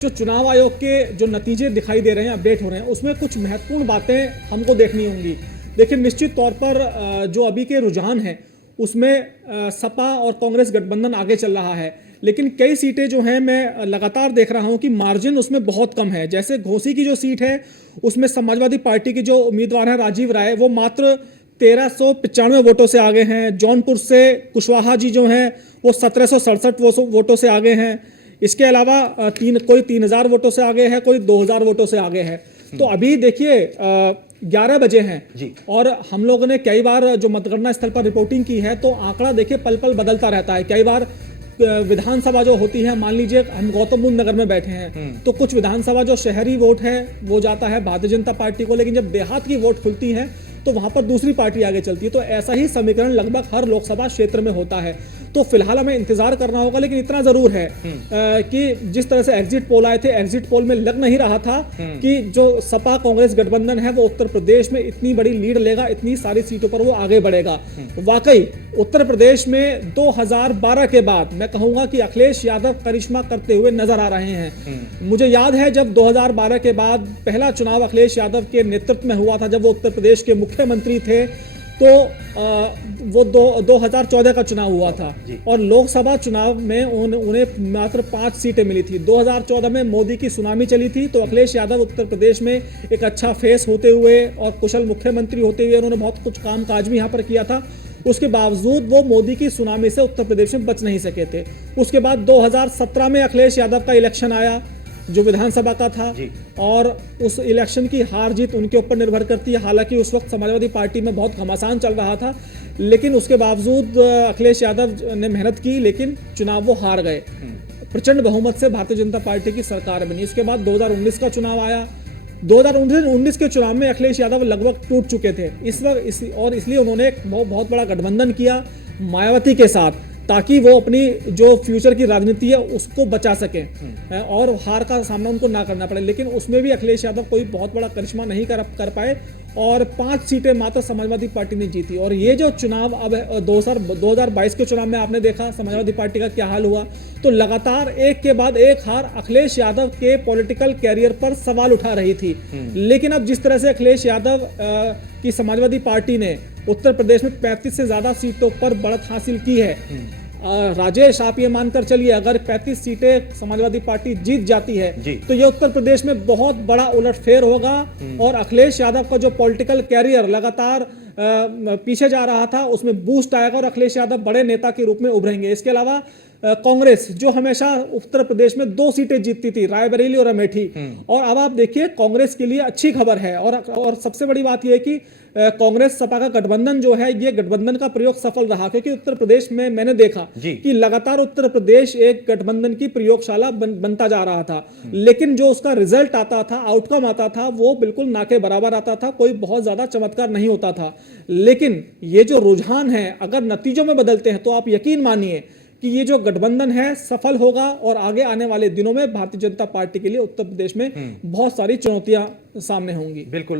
जो चुनाव आयोग के जो नतीजे दिखाई दे रहे हैं, अपडेट हो रहे हैं, उसमें कुछ महत्वपूर्ण बातें हमको देखनी होंगी। देखिए, निश्चित तौर पर जो अभी के रुझान हैं उसमें सपा और कांग्रेस गठबंधन आगे चल रहा है, लेकिन कई सीटें जो हैं मैं लगातार देख रहा हूं कि मार्जिन उसमें बहुत कम है। जैसे घोसी की जो सीट है उसमें समाजवादी पार्टी के जो उम्मीदवार हैं राजीव राय, वो मात्र 1395 वोटों से आगे हैं। जौनपुर से कुशवाहा जी जो हैं वो 1767 वोटों से आगे हैं। इसके अलावा कोई 3000 वोटों से आगे है, कोई 2000 वोटों से आगे है। तो अभी देखिए 11 बजे हैं जी, और हम लोगों ने कई बार जो मतगणना स्थल पर रिपोर्टिंग की है तो आंकड़ा देखिए पल पल बदलता रहता है। कई बार विधानसभा जो होती है, मान लीजिए हम गौतम बुद्ध नगर में बैठे हैं तो कुछ विधानसभा जो शहरी वोट है वो जाता है भारतीय जनता पार्टी को, लेकिन जब देहात की वोट खुलती है तो वहां पर दूसरी पार्टी आगे चलती है। तो ऐसा ही समीकरण लगभग हर लोकसभा क्षेत्र में होता है। तो फिलहाल हमें इंतजार करना होगा, लेकिन इतना जरूर है कि जिस तरह से एग्जिट पोल आए थे, एग्जिट पोल में लग नहीं रहा था कि जो सपा कांग्रेस गठबंधन है वो उत्तर प्रदेश में इतनी बड़ी लीड लेगा, इतनी सारी सीटों पर वो आगे बढ़ेगा। वाकई उत्तर प्रदेश में 2012 के बाद मैं कहूंगा कि अखिलेश यादव करिश्मा करते हुए नजर आ रहे हैं। मुझे याद है जब 2012 के बाद पहला चुनाव अखिलेश यादव के नेतृत्व में हुआ था, जब वो उत्तर प्रदेश के मुख्यमंत्री थे, तो वो 2014 का चुनाव हुआ था और लोकसभा चुनाव में उन्हें मात्र 5 सीटें मिली थी। 2014 में मोदी की सुनामी चली थी, तो अखिलेश यादव उत्तर प्रदेश में एक अच्छा फेस होते हुए और कुशल मुख्यमंत्री होते हुए उन्होंने बहुत कुछ काम काज भी यहाँ पर किया था। उसके बावजूद वो मोदी की सुनामी से उत्तर प्रदेश में बच नहीं सके थे। उसके बाद 2017 में अखिलेश यादव का इलेक्शन आया जो विधानसभा का था, और उस इलेक्शन की हार जीत उनके ऊपर निर्भर करती है। हालांकि उस वक्त समाजवादी पार्टी में बहुत घमासान चल रहा था, लेकिन उसके बावजूद अखिलेश यादव ने मेहनत की, लेकिन चुनाव वो हार गए। प्रचंड बहुमत से भारतीय जनता पार्टी की सरकार बनी। उसके बाद 2019 का चुनाव आया। 2019 के चुनाव में अखिलेश यादव लगभग टूट चुके थे इसलिए उन्होंने एक बहुत बड़ा गठबंधन किया मायावती के साथ, ताकि वो अपनी जो फ्यूचर की राजनीति है उसको बचा सकें और हार का सामना उनको ना करना पड़े। लेकिन उसमें भी अखिलेश यादव कोई बहुत बड़ा करिश्मा नहीं कर पाए और 5 सीटें मात्र समाजवादी पार्टी ने जीती। और ये जो चुनाव अब 2022 के चुनाव में आपने देखा समाजवादी पार्टी का क्या हाल हुआ, तो लगातार एक के बाद एक हार अखिलेश यादव के पॉलिटिकल कैरियर पर सवाल उठा रही थी। लेकिन अब जिस तरह से अखिलेश यादव की समाजवादी पार्टी ने उत्तर प्रदेश में 35 से ज्यादा सीटों पर बढ़त हासिल की है, राजेश आप ये मानकर चलिए अगर 35 सीटें समाजवादी पार्टी जीत जाती है तो ये उत्तर प्रदेश में बहुत बड़ा उलटफेर होगा और अखिलेश यादव का जो पॉलिटिकल कैरियर लगातार पीछे जा रहा था उसमें बूस्ट आएगा और अखिलेश यादव बड़े नेता के रूप में उभरेंगे। इसके अलावा कांग्रेस जो हमेशा उत्तर प्रदेश में 2 सीटें जीतती थी, रायबरेली और अमेठी, और अब आप देखिए कांग्रेस के लिए अच्छी खबर है। और सबसे बड़ी बात यह है कि कांग्रेस सपा का गठबंधन जो है, ये गठबंधन का प्रयोग सफल रहा, क्योंकि उत्तर प्रदेश में मैंने देखा कि लगातार उत्तर प्रदेश एक गठबंधन की प्रयोगशाला बनता जा रहा था, लेकिन जो उसका रिजल्ट आता था, आउटकम आता था, वो बिल्कुल ना के बराबर आता था, कोई बहुत ज्यादा चमत्कार नहीं होता था। लेकिन ये जो रुझान है अगर नतीजों में बदलते हैं तो आप यकीन मानिए कि ये जो गठबंधन है सफल होगा और आगे आने वाले दिनों में भारतीय जनता पार्टी के लिए उत्तर प्रदेश में बहुत सारी चुनौतियां सामने होंगी। बिल्कुल।